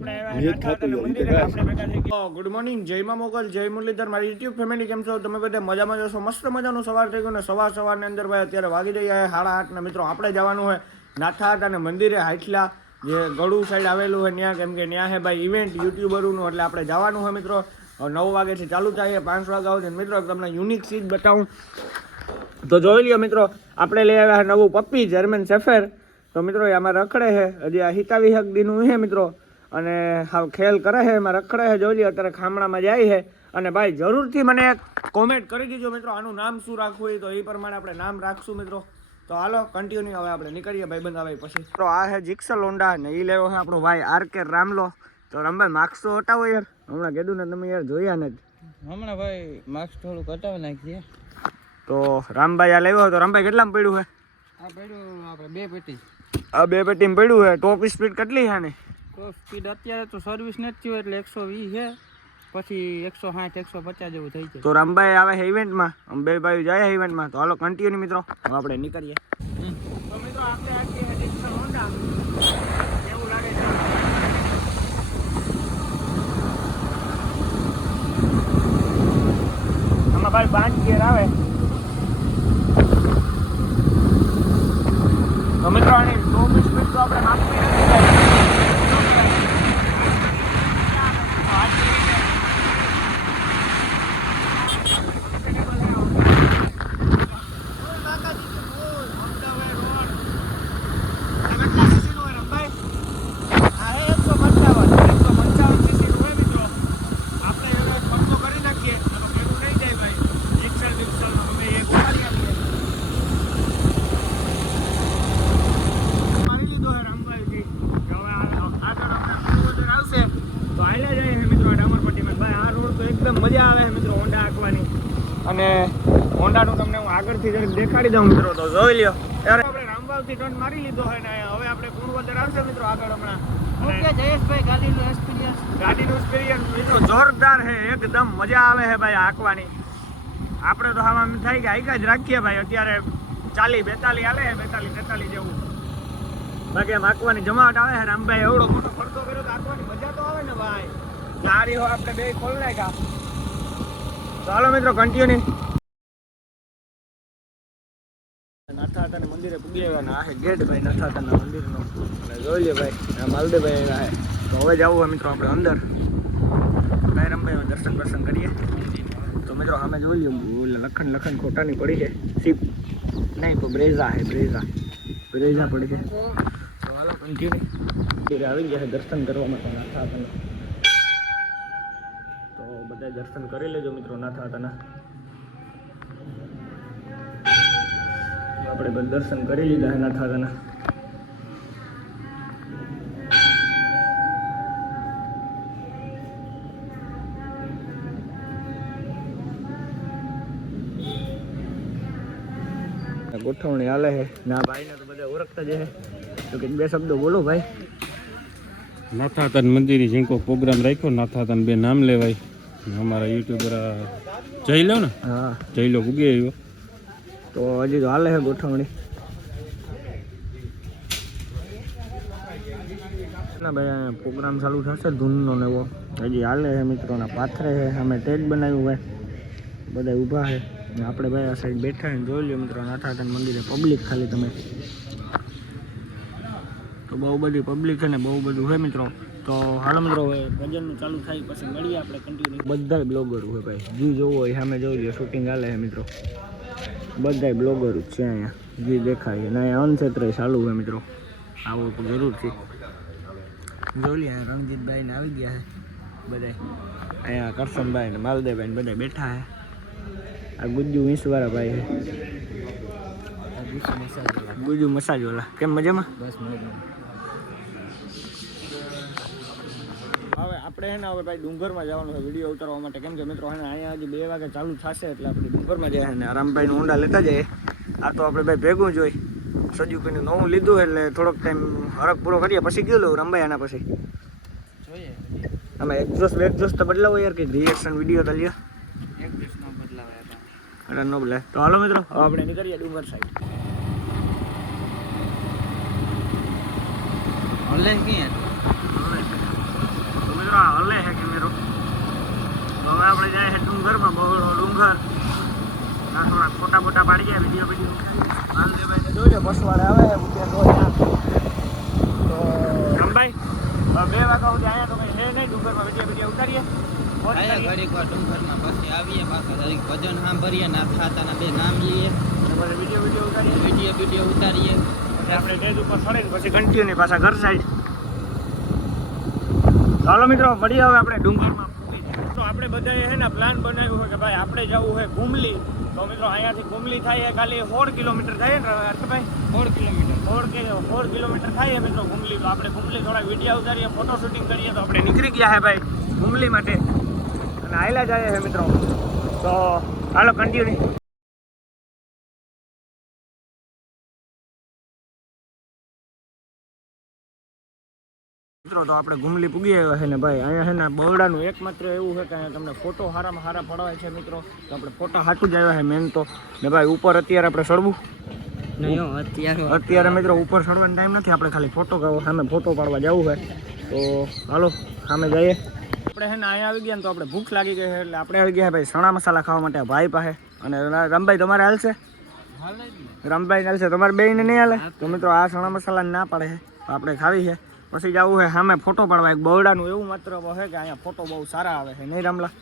Good morning, જય માં મોગલ, જય મુરલીધર, મારી યુટ્યુબ ફેમિલી કેમ છો? તમે બધા મજામાં જશો? મસ્ત મજાનું સવાર થઈ ગયું ને સવારની અંદર ભાઈ અત્યારે વાગી રહ્યા છે 8:30 ને મિત્રો આપણે જવાનું હોય નાથાટ અને મંદિરે હાઈટલા જે ગળું સાઈડ આવેલું હોય ત્યાં, કેમ કે ત્યાં છે ભાઈ ઇવેન્ટ યુટ્યુબરનું, એટલે આપણે જવાનું હોય મિત્રો. 9 વાગ્યાથી ચાલુ થાય 5 વાગ્યા સુધી. મિત્રો તમને યુનિક ચીજ બતાવું તો જોઈ લ્યો મિત્રો. આપણે લઈ આવ્યા નવું પપ્પી જર્મન શેફર. તો મિત્રો આમાં રખડે છે, હજી આ હિતાવી હક દીનું છે મિત્રો, અને હા ખેલ કરે છે, એમાં રખડે છે. જોઈ લો અત્યારે ખામણામાં જાય છે. અને ભાઈ જરૂરથી મને કોમેન્ટ કરી દીજો મિત્રો આનું નામ શું રાખવું હોય, તો એ પ્રમાણે આપણે નામ રાખશું મિત્રો. તો હાલો કન્ટિન્યુ હવે આપણે નીકળીએ ભાઈબંધ આવે પછી. તો આ છે જીક્સલ હોન્ડા ને એ લેવો છે આપણો ભાઈ આરકે રામલો. તો રામભાઈ માર્ક્સ તો હટાવો યાર, હમણાં કીધું ને તમે યાર જોયા નથી. હમણાં ભાઈ માર્ક્સ થોડુંક હટાવી નાખીએ. તો રામભાઈ આ લેવો, તો રામભાઈ કેટલામાં પડ્યું છે? આ પડ્યું આપણે 2 પેટી. આ 2 પેટીમાં પડ્યું છે. ટોપ સ્પીડ કેટલી છે ને? તો સ્પીડ અત્યારે તો સર્વિસ નથી થયું એટલે 120 છે, પછી 160 150 જેવું થઈ જાય. તો રામભાઈ આવે છે ઇવેન્ટમાં, અમે બે ભાઈ જાય ઇવેન્ટમાં. તો હાલો કન્ટિન્યુ મિત્રો, હવે આપણે નીકળીએ. તો મિત્રો આપણે આજે જીક્સલ હોન્ડા કેવું લાગે છે આમાં ભાઈ 5 ગિયર આવે. તો મિત્રો આની ટોપ સ્પીડ તો આપણે માપવી નથી. મજા આવે છે મિત્રો હોન્ડા હાંકવાની. અને હોન્ડાનું તમને હું આગળથી દેખાડી દઉં મિત્રો, તો જોઈ લ્યો. ત્યારે આપણે રામવાવથી ટર્ન મારી લીધો હોય ને હવે આપણે કુણવદર આવશે મિત્રો આગળ હમણાં. ઓકે જયેશભાઈ, ગાડીનું એક્સપિરિયન્સ મિત્રો જોરદાર છે, એકદમ મજા આવે છે ભાઈ હાંકવાની. આપણે તો આમાં થાય કે હાઈકા જ રાખીએ ભાઈ. અત્યારે 40 42 હાલે છે, 42 43 જેવું. બાકી આમ હાંકવાની જમાવટ આવે છે. રામભાઈ એવડો મોટો ફરતો કર્યો તો હાંકવાની મજા તો આવે ને ભાઈ. ગાડી હો આપણે બે ખોલ નાખ્યા. ચાલો મિત્રો કન્ટિન્યુ. નાથાતાના મંદિરે પૂગી આવ્યા ને આ છે ગેટ ભાઈ નાથાતાના મંદિરનો. જોઈ લે ભાઈ આ માલદેભાઈ આવ્યા છે. તો હવે જવું હોય મિત્રો આપણે અંદર રામભાઈ દર્શન કરીએ. તો મિત્રો અમે જોઈ લો લખન ખોટાની પડી છે. સીપ નહીં તો બ્રેઝા છે, બ્રેઝા પડી છે. તો હાલો કન્ટિન્યુ આવી ગયા છે દર્શન કરવા માટે નાથાતાના. તો બધા દર્શન કરી લેજો મિત્રો નાથાતાના. આપણે બધા દર્શન કરી લીધા નાથાતાના. ગોઠવણી હાલે છે ના ભાઈને તો બધા ઓળખતા જ છે. તો કે 2 શબ્દો બોલો ભાઈ. નાથાતન મંદિર જેકો પ્રોગ્રામ રાખ્યો, નાથાતન 2 નામ લેવાય. અમારા યુટ્યુબર જઈ લો ને, હા જઈ લો ઉગી આવ્યો. તો હજી તો હાલે છે ગોઠવણી ના ભાઈ. પ્રોગ્રામ ચાલુ થશે ધૂનનો ને એવો હજી હાલે છે મિત્રોના પાથરે છે. અમે ટેજ બનાવ્યું ભાઈ, બધા ઊભા છે. આપણે ભાઈ આ સાઈડ બેઠા ને જોઈ લો મિત્રો નાથાતન મંદિરે પબ્લિક ખાલી તમે. તો બહુ બધી પબ્લિક છે ને બહુ બધું છે મિત્રો. તો હાલો મિત્રો હવે ભજનનું ચાલુ થાય પછી મળીએ આપણે કન્ટિન્યુ. બધા બ્લોગર હોય ભાઈ, જે જોવો હોય સામે જોઈ લો. શૂટિંગ હાલે છે મિત્રો, બધા બ્લોગર જ છે અહીંયા જે દેખાય ને. અહીંયા અનક્ષેત્ર ચાલુ હોય મિત્રો, આવું તો જરૂરથી જોઈ લે. રણજીતભાઈ ને આવી ગયા છે બધા. અહીંયા કરશનભાઈ ને માલદેવભાઈ ને બધા બેઠા છે. આ ગુજ્જુ વીસવાળા ભાઈ છે, ગુજ્જુ મસાજવાલા. કેમ મજામાં? બસ મજામાં. હવે આપણે હે ને હવે ભાઈ ડુંગરમાં જવાનું છે વિડીયો ઉતારવા માટે. કેમ કે મિત્રો હે ને અહીંયા હજી 2 વાગે ચાલુ થશે એટલે આપણે ડુંગરમાં જઈએ ને રામભાઈનું હોન્ડા લેતા જઈએ. આ તો આપણે ભાઈ ભેગું જોઈ સજુકીનું નવું લીધું એટલે થોડોક ટાઈમ હરક પૂરો કરીએ પછી ગયું લઉં રામભાઈ. આના પછી જોઈએ અમે એક્ઝોસ્ટ તો બદલાવો યાર, કે રિએક્શન વિડીયો તો લ્યો એટલે ન બોલે. તો હાલો મિત્રો હવે આપણે નીકળીએ ડુંગર સાઈડ. ઓનલાઈન ક્યાં હલે છે કેમેરો. તો હવે આપણે જાય છે ડુંગરમાં, બહોળો ડુંગર. થોડા ફોટા બોટા પાડી ગયા, વિડીયો માલદેવભાઈને જોઈ બસવાળે આવે તો રામભાઈ 2 વાગ્યા સુધી આવ્યા તો કંઈ છે નહીં ડુંગરમાં, વિડીયો ઉતારીએ ઘડીક વાર ડુંગરમાં પછી આવીએ પાછા જરીક ભજન સાંભળીએ, નાથાતાના 2 નામ લઈએ, વિડીયો ઉતારીએ, વિડીયો ઉતારીએ. પછી આપણે ડેજ ઉપર ચડીને પછી કન્ટિન્યુ પાછા ઘર સાઈડ. ચાલો મિત્રો મળીએ હવે આપણે ડુંગરમાં. તો આપણે બધાએ છે ને પ્લાન બનાવ્યું હોય કે ભાઈ આપણે જવું હોય ગુમલી. તો મિત્રો અહીંયાથી ગુમલી થાય ખાલી 16 કિલોમીટર થાય ને ભાઈ, 16 કિલોમીટર થાય મિત્રો ગુમલી. તો આપણે ગુમલી થોડા વિડીયો ઉતારીએ, ફોટો શૂટિંગ કરીએ. તો આપણે નીકળી ગયા હે ભાઈ ગુમલી માટે અને આયલા જાય છે મિત્રો. તો હાલો કન્ટિન્યુ. મિત્રો તો આપણે ગુમલી પૂગી આવ્યા છે ને ભાઈ, અહીંયા છે ને બવડાનું એકમાત્ર એવું છે કે અહીંયા તમને ફોટો સારામાં સારા પડાય છે મિત્રો. તો આપણે ફોટા હાટું જ આવ્યા છે મેન તો. ને ભાઈ ઉપર અત્યારે આપણે ચડવું અત્યારે મિત્રો ઉપર ચડવાનો ટાઈમ નથી, આપણે ખાલી ફોટો સામે ફોટો પાડવા જવું છે. તો હાલો સામે જઈએ. આપણે છે ને અહીંયા આવી ગયા ને તો આપણે ભૂખ લાગી ગઈ છે એટલે આપણે આવી ગયા ભાઈ ચણા મસાલા ખાવા માટે ભાઈ પાસે. અને રામભાઈ તમારે હાલશે? રામભાઈ હાલશે, તમારે બેયને નહીં હાલે? તો મિત્રો આ ચણા મસાલા ના પડે છે તો આપણે ખાવી છે. પછી જવું છે સામે ફોટો પાડવા. એક બવડાનું એવું માત્ર છે કે અહીંયા ફોટો બહુ સારા આવે છે નહીં રામલા?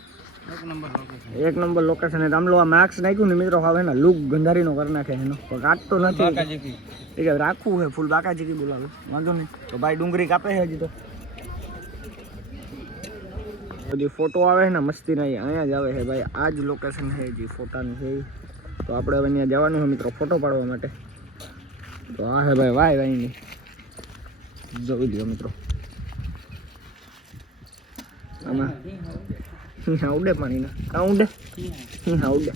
એક નંબર લોકેશન. રામલો આ માર્ક્સ નાખ્યું ને મિત્રો, હવે ને લુક ગંધારીનો કરી નાખે એનો, પણ કાઢતો નથી. એ રાખવું છે ફૂલ બાકાજી બોલાવે, વાંધો નહીં. તો ભાઈ ડુંગળી કાપે છે હજી તો. બધી ફોટો આવે છે ને મસ્તી નહીં, અહીંયા જ આવે છે ભાઈ. આ જ લોકેશન છે જે ફોટાની છે. તો આપણે હવે ત્યાં જવાનું છે મિત્રો ફોટો પાડવા માટે. તો આ છે ભાઈ વાય વાયની જોઈ લ્યો મિત્રો. આમાં હા ઉડે પાણીના, કાં ઉડે? હા ઉડે.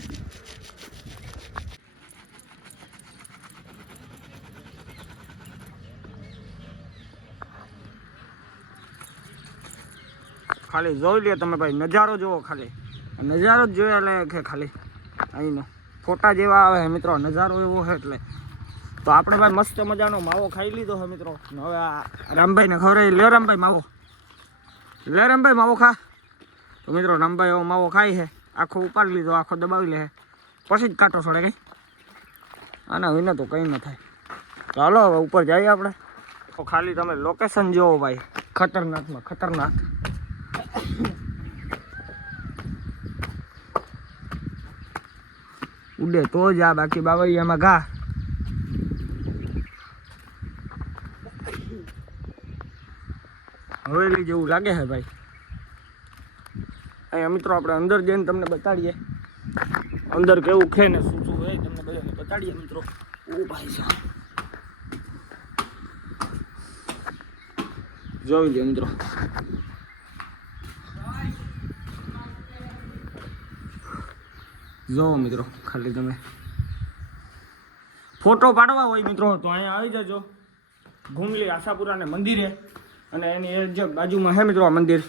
ખાલી જોઈ લ્યો તમે ભાઈ, નજારો જોવો ખાલી. નજારો જ જોયા એટલે કે ખાલી અહીંનો ફોટા જેવા આવે છે મિત્રો, નજારો એવો છે એટલે. તો આપણે ભાઈ મસ્ત મજાનો માવો ખાઈ લીધો છે મિત્રો. હવે આ રામભાઈને ખવડાવી. લે રામભાઈ માવો, લે રામભાઈ માવો ખા. તો મિત્રો રામભાઈ એવો માવો ખાઈ છે, આખો ઉપાડી લીધો, આખો દબાવી લે પછી જ કાંટો છોડે કંઈ. આના વિના તો કંઈ ન થાય. ચાલો હવે ઉપર જઈએ આપણે. તો ખાલી તમે લોકેશન જોવો ભાઈ, ખતરનાકમાં ખતરનાક. ઉડે તો જ આ, બાકી બાવળિયામાં ઘા. હવેલી જેવું લાગે છે ભાઈ. અહીંયા મિત્રો આપણે અંદર જઈને તમને બતાડીએ અંદર કેવું છે ને શું શું હોય તમને બધાને બતાડીએ મિત્રો. ઓ ભાઈ સાહેબ જોઈ લો મિત્રો. જોવો મિત્રો ખાલી તમે ફોટો પાડવા હોય મિત્રો તો અહીંયા આવી જજો ગુમલી આશાપુરાને મંદિરે. અને એની એક્ઝેક્ટ બાજુમાં છે મિત્રો આ મંદિર.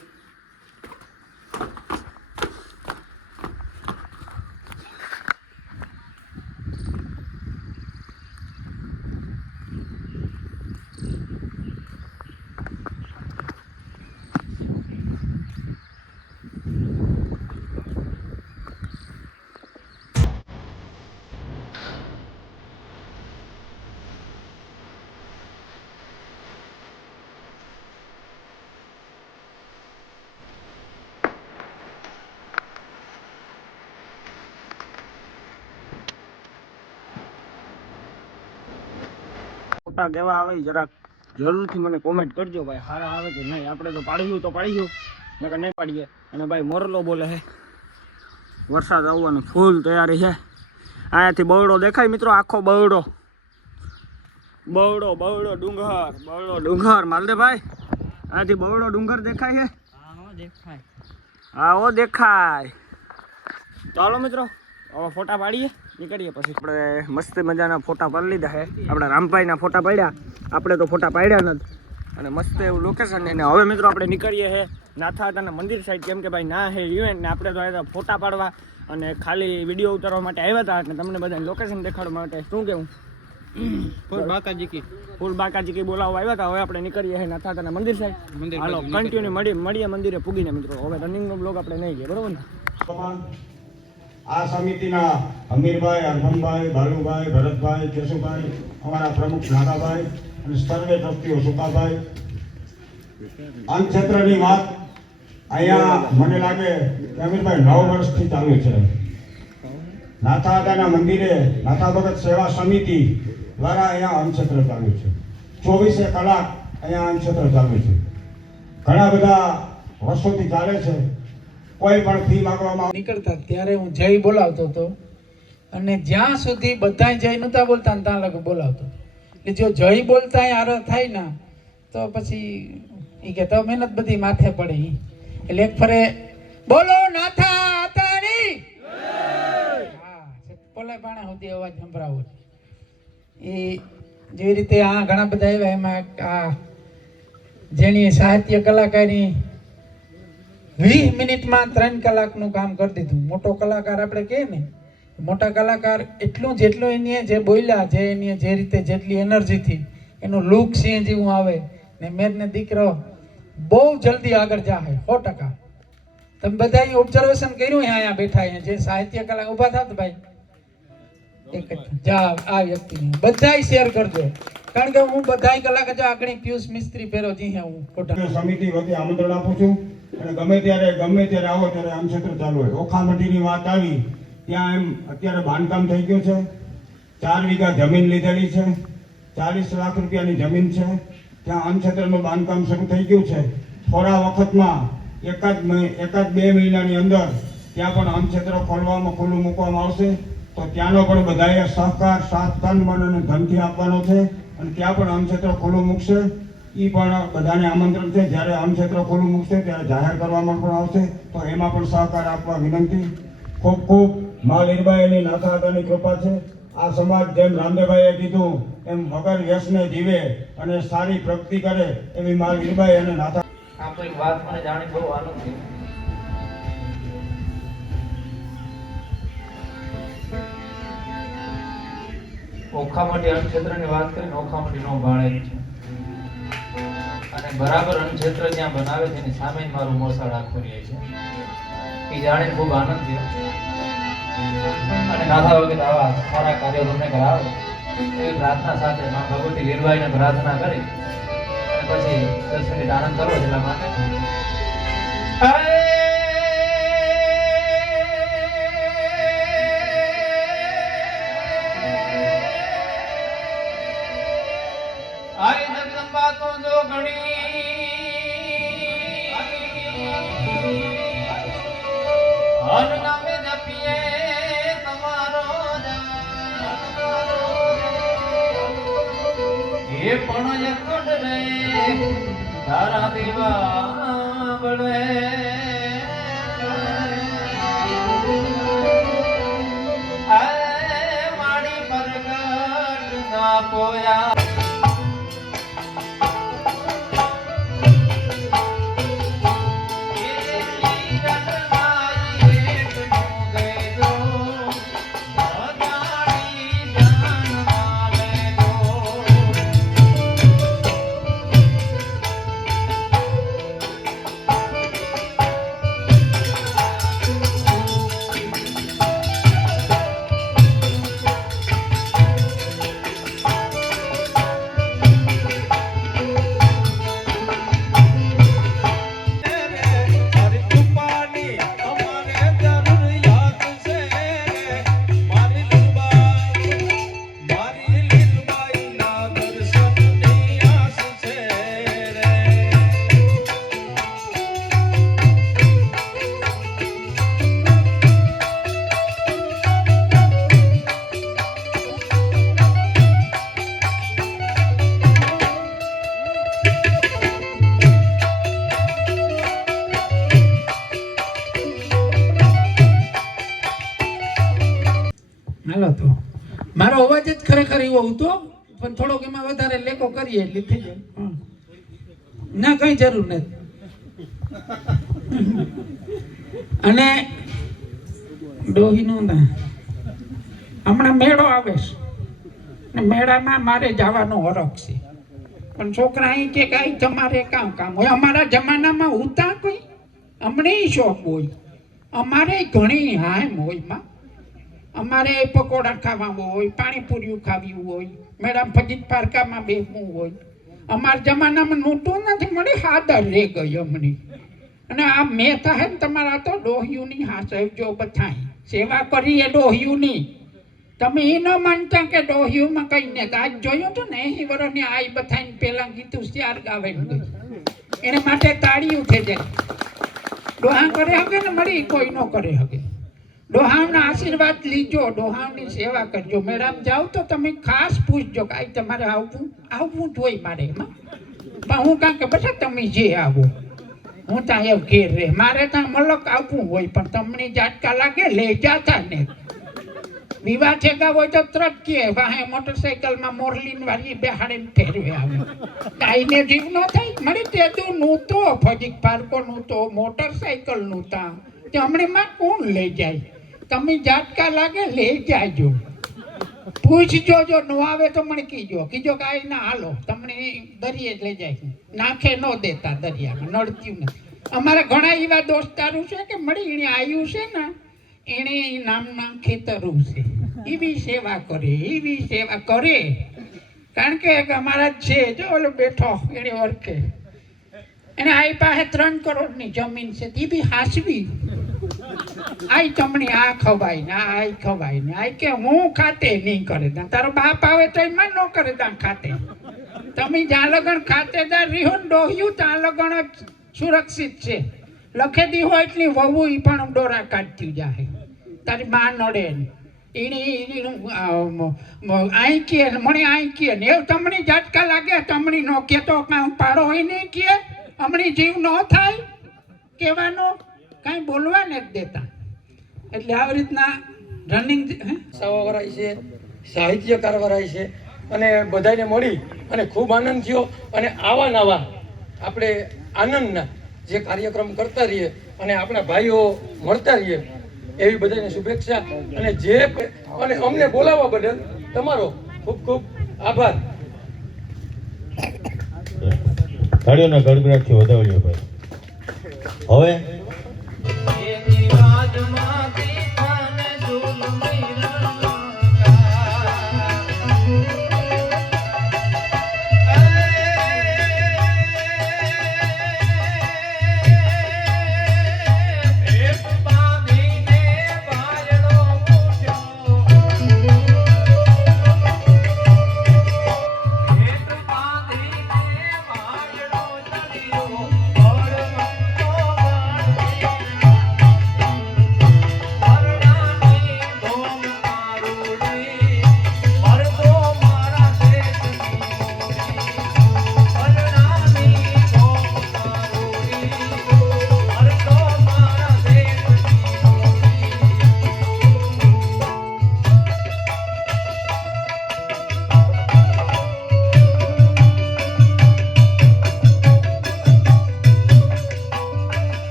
ફોટા કેવા આવે જરાક જરૂરથી મને કોમેન્ટ કરજો ભાઈ, સારા આવે કે નહીં. આપણે તો પાડીશું નકર નહીં પાડીએ. અને ભાઈ મોરલો બોલે છે, વરસાદ આવવાની ફૂલ તૈયારી છે. અહીંયાથી બવડો દેખાય મિત્રો, આખો બવડો ડુંગર માલદે ભાઈ. અહીંયાથી બવડો ડુંગર દેખાય છે. હા ઓ દેખાય. ચાલો મિત્રો હવે ફોટા પાડીએ, નીકળીએ. પછી આપણે મસ્ત મજાના ફોટા પાડી લીધા છે. આપણા રામભાઈના ફોટા પાડ્યા, આપણે તો ફોટા પાડ્યા નથી. અને મસ્ત એવું લોકેશન છે. ને હવે મિત્રો આપણે નીકળીએ છે નાથાતાના મંદિર સાઈડ, કેમ કે ભાઈ ના હે ઇવેન્ટ ને આપણે તો આવ્યા ફોટા પાડવા અને ખાલી વિડીયો ઉતારવા માટે આવ્યા હતા. એટલે તમને બધાને લોકેશન દેખાડવા માટે શું કેવું ફૂલ બાકાજી કી ફૂલ બાકાજી કી બોલાવવા આવ્યા હતા. હવે આપણે નીકળીએ છીએ નાથાતાના મંદિર સાહેબ. મંદિર હાલો બાજુ કન્ટિન્યુ મળીએ મંદિરે પૂગીને મિત્રો. હવે રનિંગનો બ્લોગ આપણે નહીં ગયે, બરોબર ને? આ સમિતિના અમીરભાઈ, અરહમભાઈ, બાલુભાઈ, ભરતભાઈ, કેશુભાઈ, અમારા પ્રમુખ નાગાભાઈ અને સર્વે ટ્રસ્ટીઓ સુકાભાઈ. અંત ક્ષેત્રની વાત અહીંયા મને લાગે કે અમીરભાઈ 9 વર્ષથી ચાલુ છે. નાથાદાના મંદિરે નાથા ભગત સેવા સમિતિ દ્વારા અહીંયા અન્નક્ષેત્ર ચાલુ છે. 24 કલાક અહીંયા અન્નક્ષેત્ર ચાલુ છે. ઘણા બધા વર્ષોથી ચાલે છે. કોઈ પણ ફી માંગવામાં નીકળતા ત્યારે હું જય બોલાવતો હતો અને જ્યાં સુધી બધાય જય નહોતા બોલતા ને ત્યાં લગ બોલાવતો હતો. એટલે જો જય બોલતા આરો થાય ને તો પછી એ કે તો મહેનત બધી માથે પડે ઈ. એટલે એક ફરે બોલો નાથા આતાની હા પોલે પાણા સુધી અવાજ સંભળાવો. એ જેવી રીતે આ ઘણા બધા આવ્યા એમાં આ જેની સાહિત્ય કલાકારી 20 મિનિટમાં 3 કલાકનું કામ કરી દીધું. મોટો કલાકાર આપણે કહીએ ને, મોટા કલાકાર એટલું જેટલું એની જે બોલ્યા, જે એની જે રીતે જેટલી એનર્જીથી એનું લુક સિંહ જેવું આવે ને મેરને દીકરો બહુ જલ્દી આગળ જાય 100%. તમે બધા ઓબ્ઝર્વેશન કર્યું અહીંયા બેઠા અહીંયા જે સાહિત્ય કલા ઊભા થાત ભાઈ એક જા આ વ્યક્તિને બધાય શેર કરજો, કારણ કે હું બધાય કલાક જો આગળ પિયુષ મિસ્ત્રી પહેરો જી હું ખોટા સમિતિ વતી આમંત્રણ આપું છું. અને ગમે ત્યારે આવો ત્યારે અન્નક્ષેત્ર ચાલુ હોય. ઓખામઢીની વાત આવી ત્યાં એમ અત્યારે બાંધકામ થઈ ગયું છે. 4 વીઘા જમીન લીધેલી છે, 40 લાખ રૂપિયાની જમીન છે. ત્યાં અન્નક્ષેત્રનું બાંધકામ શરૂ થઈ ગયું છે. થોડા વખતમાં એકાદ 2 મહિનાની અંદર ત્યાં પણ અન્નક્ષેત્ર ખુલ્લું મૂકવામાં આવશે. તો ત્યાંનો પણ બધાએ સહકાર સાથ તન મન અને ધનથી આપવાનો છે અને ત્યાં પણ અન્નક્ષેત્ર ખુલ્લું મૂકશે. એ પણ બધાને આમંત્રણ છે. જ્યારે અન્નક્ષેત્ર ખુલ્લું મૂકશે ત્યારે જાહેર કરવામાં પણ આવશે, તો એમાં પણ સહકાર આપવા વિનંતી. ખૂબ ખૂબ મા લીરબાઈની નાથાદાની કૃપા છે. આ સમાજ જેમ રામદેવભાઈએ કીધું એમ વગર વ્યસને જીવે અને સારી પ્રગતિ કરે એવી મા લીરબાઈ અને નાથા. આ તો એક વાત મને જાણી બહુ આનંદ થયો. ઓખામઢી અન્નક્ષેત્રની વાત કરીને ઓખામઢી નો ભાણે જ છે અને બરાબર અન્નક્ષેત્ર જ્યાં બનાવે છે એની સામે જ મારું મોસાળ આખું રહે છે. એ જાણીને ખૂબ આનંદ થયો અને નાથા વખત આવા સારા કાર્યો તમને કરાવે એવી પ્રાર્થના સાથે મા ભગવતી લીરબાઈને પ્રાર્થના કરી અને પછી 10 મિનિટ આનંદ કરવો છે. એટલા માટે આય જગદંબા તો જો ઘણી હર નામે જપીએ તમારો એ પણ એકડ રે તારા દેવા બળે આય માડી પરગટ ના પોયા હાલો તો મારો અવાજ જ ખરેખર એવો હતો પણ થોડોક એમાં વધારે લેકો કરીએ એટલે થઈ જાય. ના કઈ જરૂર નથી. અને ડોહીનો ના હમણાં મેળો આવે છે ને મેળામાં મારે જવાનો હરખ છે, પણ છોકરા અહીં કે કાંઈ તમારે કામ હોય. અમારા જમાનામાં ઉતા કોઈ અમને શોખ હોય, અમારે ઘણી હામ હોય માં. અમારે પકોડા ખાવા હોય, પાણીપુરીઓ ખાવી હોય, મેડમ ફજીત પાર્કામાં બેસવું હોય. અમારા જમાનામાં નહોતું નથી મળે, હાદર રહી ગઈ અમને. અને આ મેં થાય ને તમારા તો ડોહ્યુની હા સાહેબ જો બધાય સેવા કરીએ ડોહ્યુની. તમે એ ન માનતા કે ડોહ્યુમાં કહીને આજ જોયું હતું ને 80 વર્ષની આઈ બધાને પહેલા ગીતું શિયાર ગાવે ગઈ, એને માટે તાળીઓ થઈ જાય. ડોહા કરે હકે ને મળી કોઈ ન કરે હકે. ડોહાવના આશીર્વાદ લીજો, ડોહાવની સેવા કરજો. મેડમ જાઓ તો તમે ખાસ પૂછજો કે તમારે આવવું જ હોય મારે એમાં. પણ હું કાં કે બધા તમે જે આવો, હું ત્યાં એવું ઘેર રહે, મારે ત્યાં મલક આવવું હોય, પણ તમને ઝાટકા લાગે લઈ જાતા ને. વિવાહ ઠેકા હોય તો તરત કે વાહે મોટરસાઇકલમાં મોરલીન વાળી બેહાડીને ફેરવે આવે. ગાયને જીવ ન થાય મળી તેતું નહોતો, ફજીક પાર્કો નહોતો, મોટરસાઇકલ નહોતા. તે હમણાં કોણ લઈ જાય? તમે ઝાટકા લાગે લઈ જાયજો, પૂછજો. જો ન આવે તો મને કીજો કે આ ના હાલો તમને દરિયે જ લઈ જાય. નાખે ન દેતા દરિયામાં, નડતું નથી. અમારા ઘણા એવા દોસ્તારો છે કે મળી એને આવ્યું છે ને એને નામના ખેતરો છે, એવી સેવા કરે. કારણ કે અમારા જ છે, જો ઓલો બેઠો એને ઓળખે, એને આઈ પાસે 3 કરોડની જમીન છે, એ બી હાસવી. આઈ તમને આ ખવાય ને આ ખવાય ને આઈ કે હું ખાતે નહીં કરે. તારો બાપ આવે તો એમાં ન કરે ત્યાં ખાતે. તમે જ્યાં લગણ ખાતેદાર રહ્યો ને ડોહ્યું ત્યાં લગણ જ સુરક્ષિત છે. લખેદી હોય એટલી વહુ ઈ પણ ડોરા કાઢતી જાય. તારી માં નડે ને એને આઈ કે મને આઈ કે ને એવું તમને ઝાટકા લાગે. તમને ન કે તો કાંઈ પાડો હોય નહીં કે હમણી જીવ ન થાય કહેવાનો, કાંઈ બોલવા નથી દેતા. એટલે આવી રીતના રનિંગ સાવા વરાય છે, સાહિત્યકાર વરાય છે, અને બધાને મળી અને ખૂબ આનંદ થયો. અને આવા નવા આપણે આનંદના જે કાર્યક્રમ કરતા રહીએ અને આપણા ભાઈઓ મળતા રહીએ એવી બધાને શુભેચ્છા. અને અમને બોલાવવા બદલ તમારો ખૂબ ખૂબ આભાર. તાળીઓના ગડગડાટથી વધાવજો ભાઈ. હવે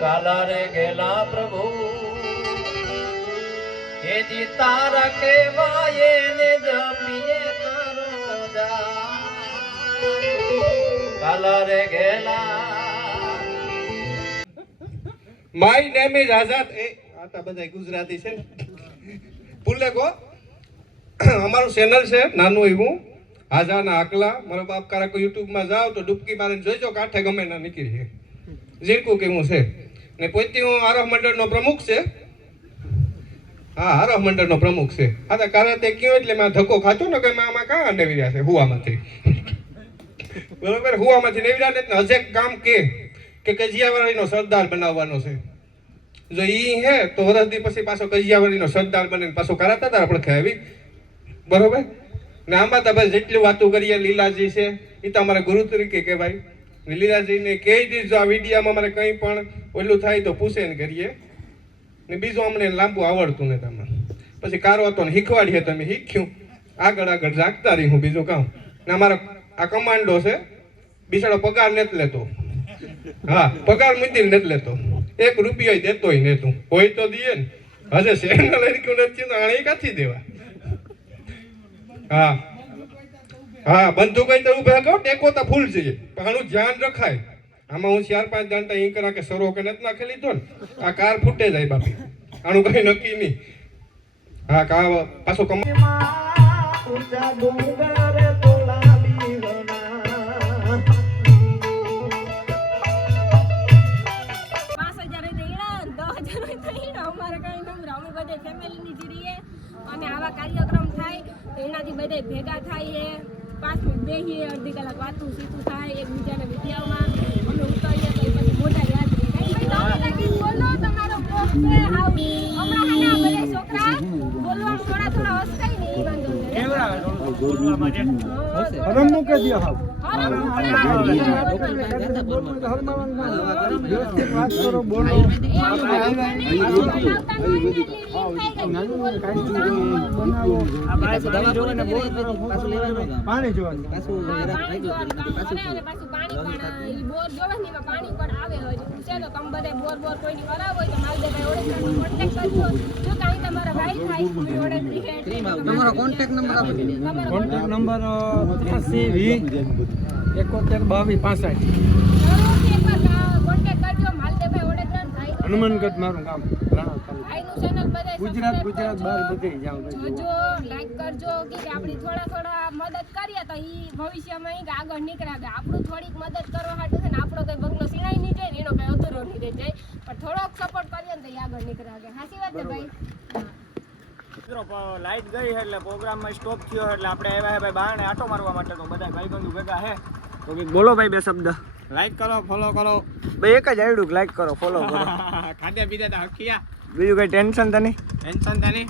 કાલા રે ગેલા પ્રભુ હે જી તારા કેવાય ને જપીએ તારો જા. કાલા રે ગેલા માય નેમ ઇઝ આઝાદ. એ આતા બધા ગુજરાતી છે ને ભૂલે કો. અમારું ચેનલ છે નાનું એવું આઝાના આકલા. મારો બાપ કારક યુટ્યુબમાં જાઓ તો ડૂબકી મારીને જોઈજો, કાંઠે ગમે ના નીકળી ઝીણકું કેવું છે. ને પોતે હું આરોહ મંડળનો પ્રમુખ છે. હા, આરોહ મંડળનો પ્રમુખ છે. હા તો કારતે કયો એટલે મેં ધક્કો ખાતો ને કે આમાં કાં નેવી રહ્યા છે હુવામાંથી. બરોબર, હુવામાંથી નેવી રહ્યા એટલે હજે કામ કે કજિયાવાળીનો સરદાર બનાવવાનો છે. જો ઈ હે તો વરસદી પછી પાછો કજિયાવાળીનો સરદાર બને પાછો કરાતા તારા પડખે આવી. બરોબર ને આમાં તો ભાઈ જેટલી વાતો કરીએ લીલાજી છે એ તો અમારા ગુરુ તરીકે કહેવાય. લીલાજીને કહી દીધું આ વિડીયામાં મારે કંઈ પણ ઓલું થાય તો પૂછે ને કરીએ. ને બીજું અમને લાંબુ આવડતું ને તમે પછી કારો હતો ને શીખવાડીએ તમે શીખ્યું આગળ આગળ રાખતા રહી હું બીજું કામ ને અમારો આ કમાન્ડો છે બિચારો પગાર નથી લેતો હા પગાર મૂકીને નથી લેતો 1 રૂપિયો દેતોય નતું હોય તો દઈએ ને હજે શેરનો લડક્યું નથી તો આણે કાથી દેવા હા હા બંધુ કઈ તો ઉભા કહો ટેકો તો ફૂલ છે પણ આનું ધ્યાન રખાય આમાં હું 4-5 દાંટા ઈ કરા કે સરો કે નથી નાખી લીધો ને આ કાર ફૂટે જાય બાપી આનું કઈ નક્કી નહીં હા કા પાછો કમ અને આવા કાર્યક્રમ થાય તો એનાથી બધા ભેગા થાય 5 મિનિટ બેહીએ અડધી કલાક વાતું સીતું થાય એકબીજાને વિદ્યાઓમાં અમે ઉતરીએ તો પછી મોટા યાદ રહે બોલો તમારો કોક છે હાવ હમણાં હાના બધા છોકરા બોલવા થોડા હસતાય ને ઈ વાંધો પાણી જોવાનું પાણી પણ આવે હોય ચાલો તમે બધા બોર કોઈની કરાવ હોય તો માલદેભાઈ ઓળખ કોન્ટેક્ટ કરજો જો કાંઈ તમારા ભાઈ થાય તમારો કોન્ટેક્ટ નંબર આપો. કોન્ટેક્ટ નંબર 81 કોન્ટેક્ટ કરજો માલદેભાઈ ઓળખ થાય હનુમાનગઢ મારું ગામ આઈનું ચેનલ બધા ગુજરાત બહાર બધે જાવ જો લાઈક કરજો કે આપણે થોડા મદદ કરીએ તો ઈ ભવિષ્યમાં ઈ આગળ નીકળાવે આપણું થોડીક મદદ કરવા હાટું છે ને આપણો કઈ બંગલો સિણાઈ નહીં જાય ને એનો કઈ અધૂરો નહીં રહી જાય પણ થોડોક સપોર્ટ કરીએ ને તો ઈ આગળ નીકળાવે સાચી વાત છે ભાઈ મિત્રો લાઈટ ગઈ એટલે પ્રોગ્રામમાં સ્ટોપ થયો એટલે આપણે આવ્યા હે ભાઈ બહાને આટો મારવા માટે તો બધા ભાઈબંધુ ભેગા હે તો બોલો ભાઈ બે શબ્દ લાઈક કરો ફોલો કરો ભાઈ એક જ આવડું લાઈક કરો ફોલો કરો ખાધા પીધા તા હકિયા બીજું કઈ ટેન્શન તો નહીં ટેન્શન તા નહીં